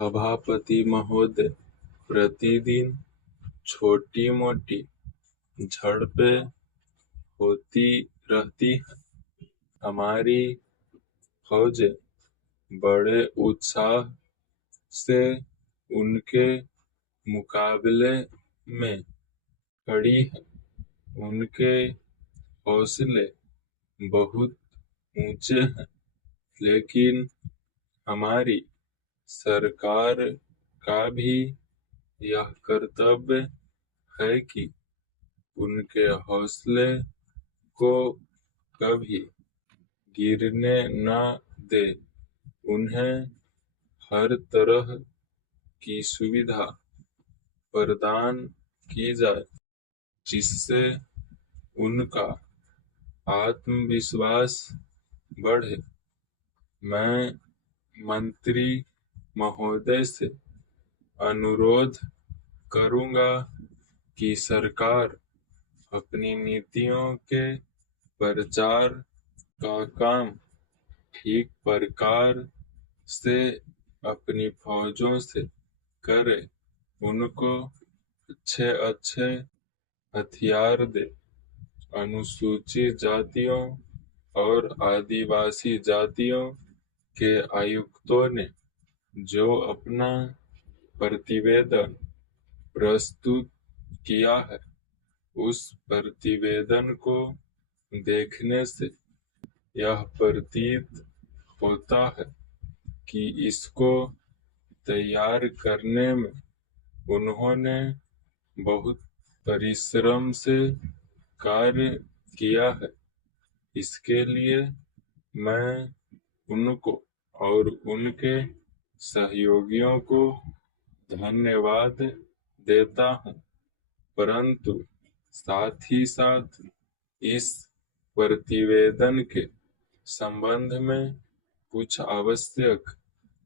सभापति महोदय, प्रतिदिन छोटी मोटी झड़पें होती रहती हैं। हमारी फौजें बड़े उत्साह से उनके मुकाबले में खड़ी हैं। उनके हौसले बहुत ऊंचे हैं, लेकिन हमारी सरकार का भी यह कर्तव्य है कि उनके हौसले को कभी गिरने न दे। उन्हें हर तरह की सुविधा प्रदान की जाए, जिससे उनका आत्मविश्वास बढ़े। मैं मंत्री महोदय से अनुरोध करूंगा कि सरकार अपनी नीतियों के प्रचार का काम ठीक प्रकार से अपनी फौजों से करे। उनको अच्छे अच्छे हथियार दे। अनुसूचित जातियों और आदिवासी जातियों के आयुक्तों ने जो अपना प्रतिवेदन प्रस्तुत किया है, उस प्रतिवेदन को देखने से यह प्रतीत होता है कि इसको तैयार करने में उन्होंने बहुत परिश्रम से कार्य किया है। इसके लिए मैं उनको और उनके सहयोगियों को धन्यवाद देता हूँ, परंतु साथ ही साथ इस प्रतिवेदन के संबंध में कुछ आवश्यक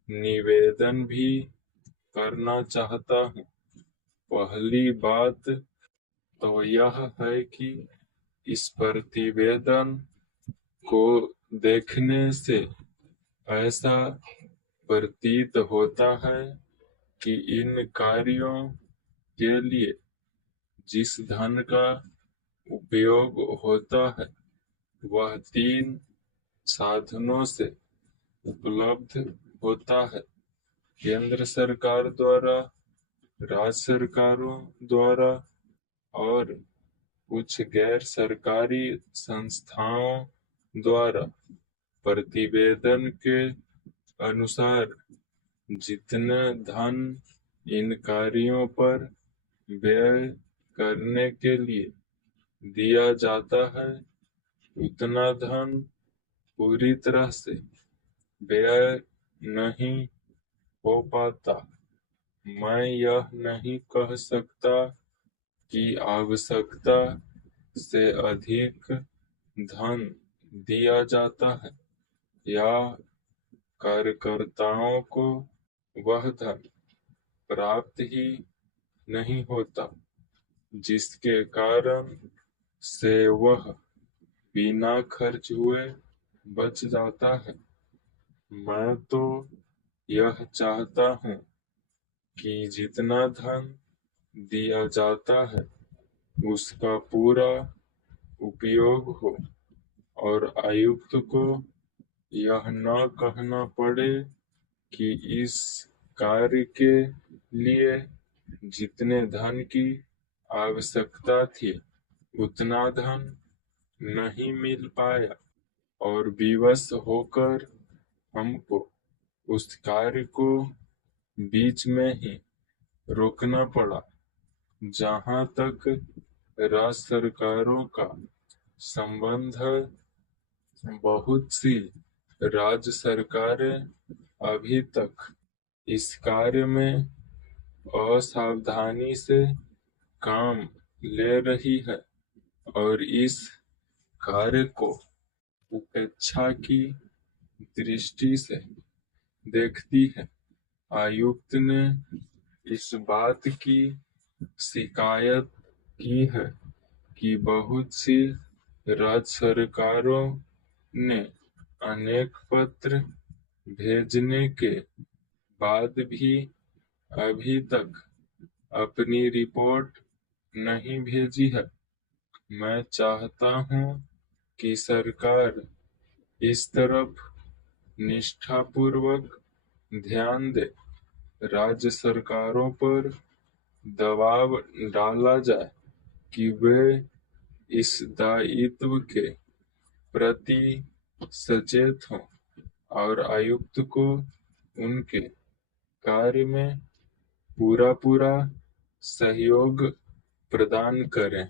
निवेदन भी करना चाहता हूँ। पहली बात तो यह है कि इस प्रतिवेदन को देखने से ऐसा प्रतीत होता है कि इन कार्यों के लिए जिस धन का उपयोग होता है, वह 3 साधनों से उपलब्ध होता है। केंद्र सरकार द्वारा, राज्य सरकारों द्वारा और कुछ गैर सरकारी संस्थाओं द्वारा। प्रतिवेदन के अनुसार जितना धन इन कार्यों पर व्यय करने के लिए दिया जाता है, उतना धन पूरी तरह से व्यय नहीं हो पाता। मैं यह नहीं कह सकता कि आवश्यकता से अधिक धन दिया जाता है या कार्यकर्ताओं को वह धन प्राप्त ही नहीं होता, जिसके कारण से वह बिना खर्च हुए बच जाता है। मैं तो यह चाहता हूँ कि जितना धन दिया जाता है उसका पूरा उपयोग हो और आयुक्त को यह न कहना पड़े कि इस कार्य के लिए जितने धन की आवश्यकता थी उतना धन नहीं मिल पाया और विवश होकर हमको उस कार्य को बीच में ही रोकना पड़ा। जहाँ तक राज्य सरकारों का संबंध है, बहुत सी राज्य सरकारें अभी तक इस कार्य में असावधानी से काम ले रही है और इस कार्य को उपेक्षा की दृष्टि से देखती है। आयुक्त ने इस बात की शिकायत की है कि बहुत सी राज्य सरकारों ने अनेक पत्र भेजने के बाद भी अभी तक अपनी रिपोर्ट नहीं भेजी है। मैं चाहता हूं कि सरकार इस तरफ निष्ठापूर्वक ध्यान दे। राज्य सरकारों पर दबाव डाला जाए कि वे इस दायित्व के प्रति सचेत हों और आयुक्त को उनके कार्य में पूरा सहयोग प्रदान करें।